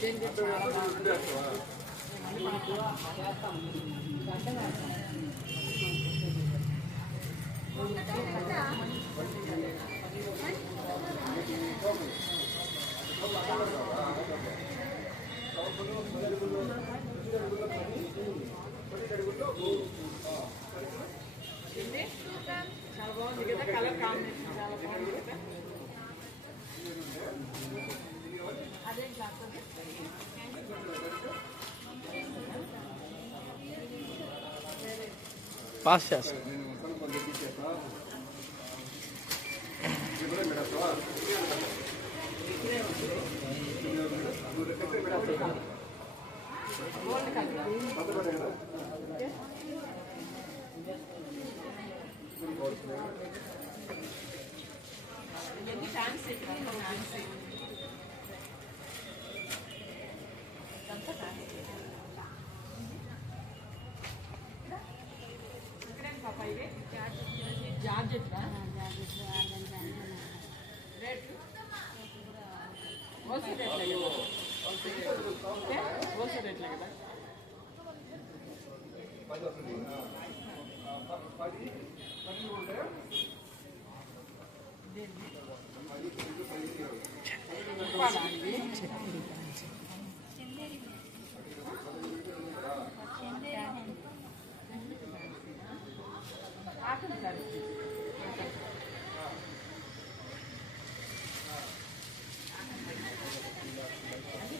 Design చాలా బాగుంది. చాలా బాగుంది కదా, కలర్ కాంబినేషన్ చాలా బాగుంది కదా. అదేం క్లాస్ పాస్ చేస్తా. ఇవన్నీ ఫ్యాన్సీ ఫ్యాన్సీ పాప ఇవి జార్జెట్ రేటు హోల్సేల్ రేట్లే హోల్సేల్ రేట్లే కదా.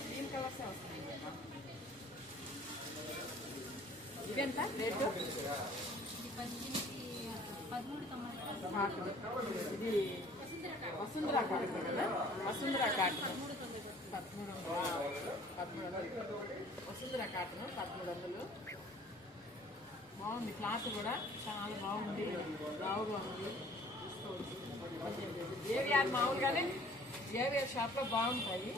గ్రీన్ కలర్స్ వస్తున్నాయి. ఇదెంత రేటు? ఇది వసుంధరా కాటన్ కదా, వసుంధరా కాటన్ 1300. వసుంధరా కాటన్ 1300. బాగుంది, క్లాత్ కూడా చాలా బాగుంది, లావుగా ఉంది. ఏవిఆర్ మామూలుగానే ఏవిఆర్ షాప్లో బాగుంటాయి.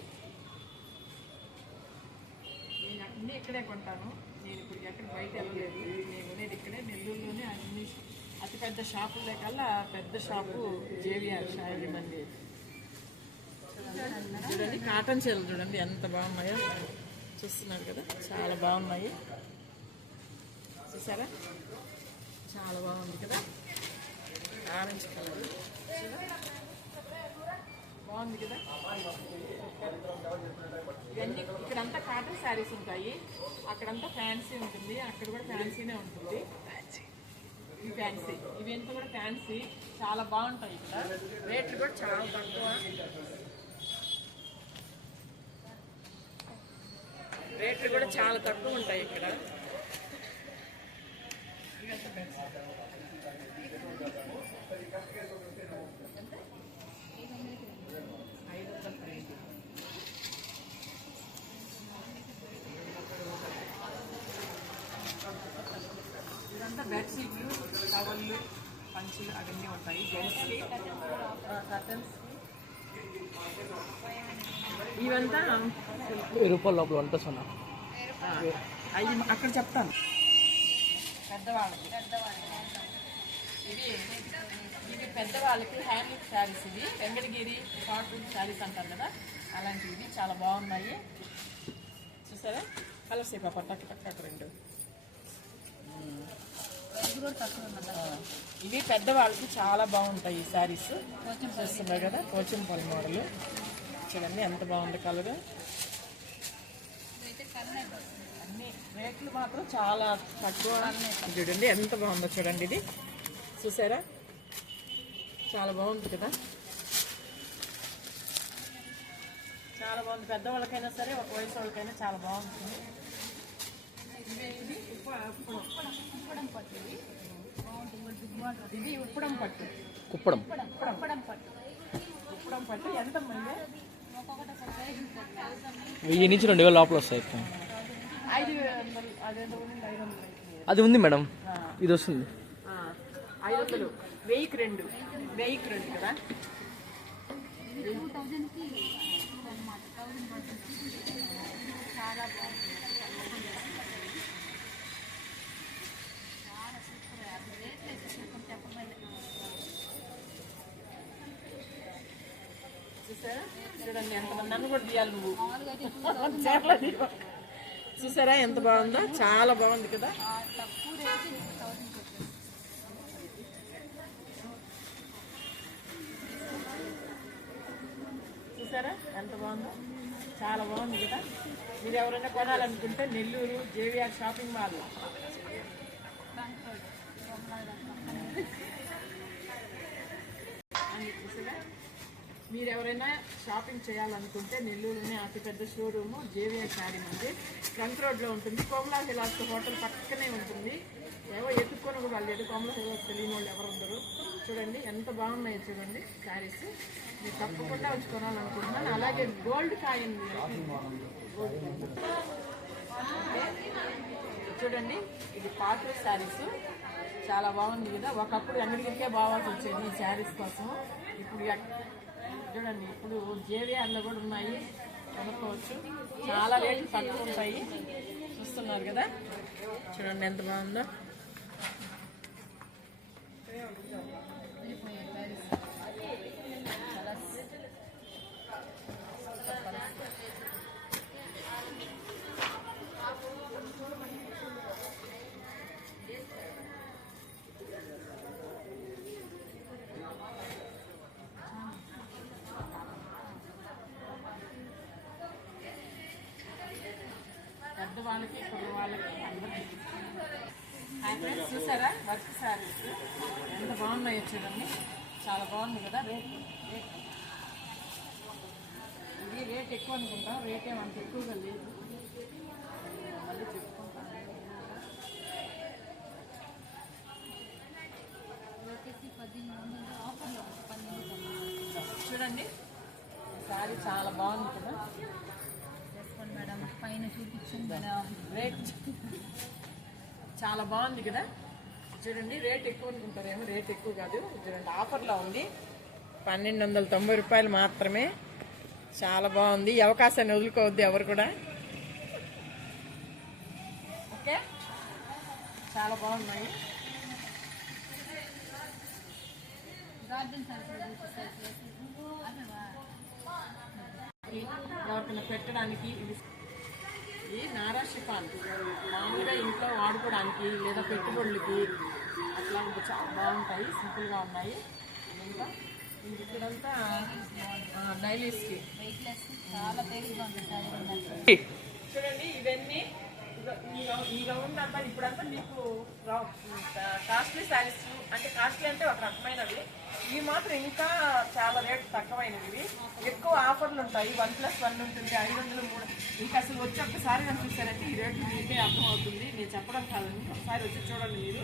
నేను అన్నీ ఇక్కడే కొంటాను. నేను ఇప్పుడు ఎక్కడ బయట వెళ్ళలేదు, నేను కొనేది ఇక్కడే నెల్లూరులోనే. అన్ని అతిపెద్ద షాపులే కల్లా పెద్ద షాపు జేవిఆర్ షాయి మంది. చూడండి కాటన్ చీరలు చూడండి ఎంత బాగున్నాయో, చూస్తున్నారు కదా, చాలా బాగున్నాయి. చూసారా, చాలా బాగుంది కదా, ఆరెంజ్ కలర్ బాగుంది కదా. ఇవన్నీ ఇక్కడంతా కాటన్ శారీస్ ఉంటాయి, అక్కడంతా ఫ్యాన్సీ ఉంటుంది, అక్కడ కూడా ఫ్యాన్సీనే ఉంటుంది. ఇవి ఫ్యాన్సీ, ఇవి ఎంత కూడా ఫ్యాన్సీ, చాలా బాగుంటాయి. ఇక్కడ రేట్లు కూడా చాలా తక్కువ, రేట్లు కూడా చాలా తక్కువ ఉంటాయి ఇక్కడ. ఇదంతా బెడ్షీట్లు, టవళ్ళు, పంచులు అవన్నీ ఉంటాయి. జెంట్స్కి కర్టన్స్ ఇవంతా రూపాయల లోపల ఉంటుంది సొన్నా. అవి అక్కడ చెప్తాను. పెద్దవాళ్ళకి ఇవి పెద్దవాళ్ళకి హ్యాండ్లూమ్ శారీస్. ఇవి వెంకటగిరి కాటన్ శారీస్ అంటారు కదా, అలాంటివి చాలా బాగున్నాయి. చూసారా, కలర్స్ పాప టక్ టక్ టక్ రెండు. ఇవి పెద్దవాళ్ళకి చాలా బాగుంటాయి ఈ శారీస్. చూస్తున్నారు కదా, పోచంపల్లి మోడల్. చూడండి ఎంత బాగుంది కలర్. అన్ని రేట్లు మాత్రం చాలా తక్కువ. చూడండి ఎంత బాగుందో చూడండి, ఇది చూసారా, చాలా బాగుంది కదా, చాలా బాగుంది. పెద్దవాళ్ళకైనా సరే, ఒక వయసు వాళ్ళకైనా చాలా బాగుంటుంది. ఇది ఉప్పడం పట్టు, ఇది ఉప్పడం పట్టు, కుప్పడం ఉప్పడం పట్టు. ఎంత మంది 1000 నుంచి 2000 లోపల వస్తాయి. 500 అది ఉంది మేడం, ఇది వస్తుంది 500. 1000కి 2 కదా. చూసారా, చూడండి ఎంతమంది, నన్ను కూడా తీయాలి నువ్వు. చీరల దీపం చూసారా ఎంత బాగుందో, చాలా బాగుంది కదా. చూసారా ఎంత బాగుందో, చాలా బాగుంది కదా. మీరు ఎవరైనా కొనాలనుకుంటే నెల్లూరు జేవిఆర్ షాపింగ్ మాల్, మీరు ఎవరైనా షాపింగ్ చేయాలనుకుంటే నెల్లూరులోనే అతిపెద్ద షోరూము జేవిఆర్ శారీ ఉంది. ట్రంక్ రోడ్లో ఉంటుంది. కోమలా హిలాస్ హోటల్ పక్కనే ఉంటుంది. ఏవో ఎత్తుక్కొని కూడా వాళ్ళు కోమలా హిలాస్ తెలియని వాళ్ళు ఎవరు ఉండరు. చూడండి ఎంత బాగున్నాయో చూడండి శారీస్. మీరు తప్పకుండా వచ్చి కొనాలనుకుంటున్నాను. అలాగే గోల్డ్ కాయిన్ చూడండి, ఇది పాటు శారీస్ చాలా బాగుంది కదా. ఒకప్పుడు అంగడికే బాగా వచ్చేది ఈ శారీస్ కోసం. ఇప్పుడు చూడండి, ఇప్పుడు జేవిఆర్లో కూడా ఉన్నాయి, కొనుక్కోవచ్చు. చాలా రేట్లు తక్కువ ఉంటాయి. చూస్తున్నారు కదా, చూడండి ఎంత బాగుందో. పెద్దవాళ్ళకి పిల్లవాళ్ళకి అందరికీ. ఫ్రెండ్స్ చూసారా వర్క్ శారీస్ ఎంత బాగున్నాయో చూడండి, చాలా బాగుంది కదా. ఇది రేట్ ఎక్కువ అనుకుంటాం, రేట్ ఏమంత ఎక్కువగా లేదు. మళ్ళీ చెప్పుకుంటాం. చూడండి శారీ చాలా బాగుంది కదా. మేడం పైన చూపించండి మేడం, రేట్ చాలా బాగుంది కదా. చూడండి రేట్ ఎక్కువ అనుకుంటారేమో, రేట్ ఎక్కువ కాదు. చూడండి ఆఫర్లో ఉంది, 1290 రూపాయలు మాత్రమే. చాలా బాగుంది. ఈ అవకాశాన్ని వదులుకోవద్దు ఎవరు కూడా. ఓకే, చాలా బాగున్నాయి. ఎవరికైనా పెట్టడానికి ఇది నారా షిఫాన్, మామూలుగా ఇంట్లో వాడుకోవడానికి లేదా పెట్టుబడులకి అట్లా చాలా బాగుంటాయి. సింపుల్గా ఉన్నాయి. ఇంకా ఇక్కడంతా డైలీస్కి చాలా తేలిగ్గా ఉంటుంది. చూడండి ఇవన్నీ ఈ రౌండ్ అంతా ఇప్పుడంతా మీకు కాస్ట్లీ శారీస్, అంటే కాస్ట్లీ అంటే ఒక రకమైనవి. ఇవి మాత్రం ఇంకా చాలా రేటు తక్కువైనవి. ఎక్కువ ఆఫర్లు ఉంటాయి. 1+1 ఉంటుంది, 500, 300. ఇంకా అసలు వచ్చి ఒక్కసారి కనిపిస్తారంటే ఈ రేట్లు మీకే అర్థమవుతుంది. నేను చెప్పడం కాదండి, ఒకసారి వచ్చి చూడండి మీరు.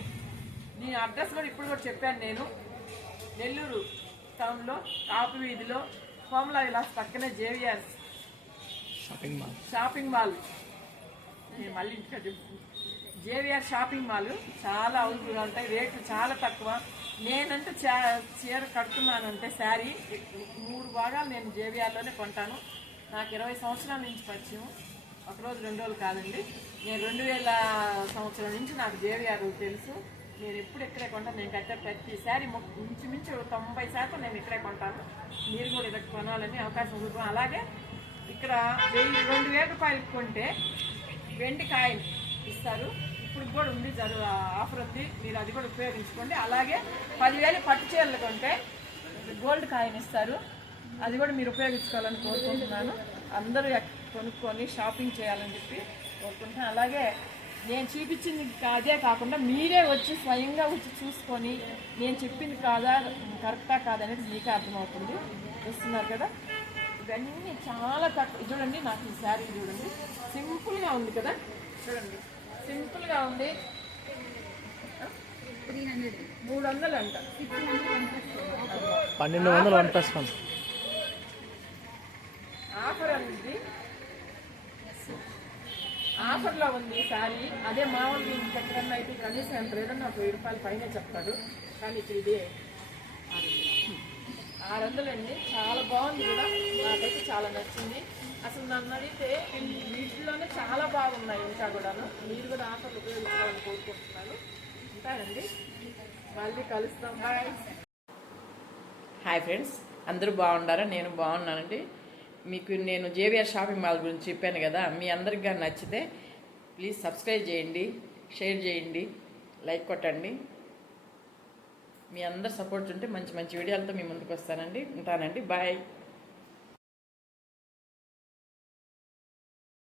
నేను అడ్రస్ కూడా ఇప్పుడు కూడా చెప్పాను. నేను నెల్లూరు టౌన్లో కాపు వీధిలో కోమలా విలాస్ పక్కనే జేవిఆర్ షాపింగ్ మాల్. నేను మళ్ళీ ఇంకా జేవిఆర్ షాపింగ్ మాల్ చాలా అవుట్గా ఉంటాయి. రేట్లు చాలా తక్కువ. నేనంటే చీర కడుతున్నానంటే శారీ 3 భాగాలు నేను జేవిఆర్లోనే కొంటాను. నాకు 20 సంవత్సరాల నుంచి పరిచయం, ఒకరోజు 2 రోజులు కాదండి. నేను 2000 సంవత్సరం నుంచి నాకు జేవిఆర్ తెలుసు. నేను ఎప్పుడు ఇక్కడే కొంటాను. నేను కట్టే ప్రతి శారీ ఇంచుమించు 90% నేను ఇక్కడే కొంటాను. మీరు కూడా ఇక్కడ కొనాలని అవకాశం ఉంటుంది. అలాగే ఇక్కడ 2000 రూపాయలకి కొంటే వెండి కాయిన్ ఇస్తారు. ఇప్పుడు కూడా ఉంది, ఆఫర్ ఉంది, మీరు అది కూడా ఉపయోగించుకోండి. అలాగే 10,000 పట్టు చీరలు కొంటే గోల్డ్ కాయిన్ ఇస్తారు. అది కూడా మీరు ఉపయోగించుకోవాలని కోరుకుంటున్నాను. అందరూ కొనుక్కొని షాపింగ్ చేయాలని చెప్పి కోరుకుంటున్నాను. అలాగే నేను చూపించింది అదే కాకుండా మీరే వచ్చి స్వయంగా వచ్చి చూసుకొని నేను చెప్పింది కాదా కరెక్టా కాదనేది మీకే అర్థమవుతుంది. చూస్తున్నారు కదా, ఇవన్నీ చాలా తక్కువ. చూడండి నాకు ఈ శారీ చూడండి, సింపుల్గా ఉంది కదా. చూడండి సింపుల్గా ఉంది. 300 అంట, 1200 ఆఫర్ అనేది. ఆఫర్లో ఉంది శారీ. అదే మామూలుగా ఇంకెక్కడన్నా అయితే కనీసం ఎంత లేదన్నా 1000 రూపాయల పైనే చెప్తాడు. కానీ ఇప్పుడు ఇదే 600 అండి. చాలా బాగుంది కూడా, నాకైతే చాలా నచ్చింది. అసలు నన్ను అడిగితే వీటిలోనే చాలా బాగున్నాయి. ఇంకా కూడాను మీరు కూడా ఆఫర్లు ఉపయోగించాలని కోరుకుంటున్నాను. ఉంటానండి, మళ్ళీ కలుస్తాం. హాయ్ ఫ్రెండ్స్, అందరూ బాగుండారా? నేను బాగున్నానండి. మీకు నేను జేవిఆర్ షాపింగ్ మాల్ గురించి చెప్పాను కదా, మీ అందరికి కానీ నచ్చితే ప్లీజ్ సబ్స్క్రైబ్ చేయండి, షేర్ చేయండి, లైక్ కొట్టండి. మీ అందరు సపోర్ట్ ఉంటే మంచి మంచి వీడియోలతో మీ ముందుకు వస్తానండి. ఉంటానండి. బాయ్.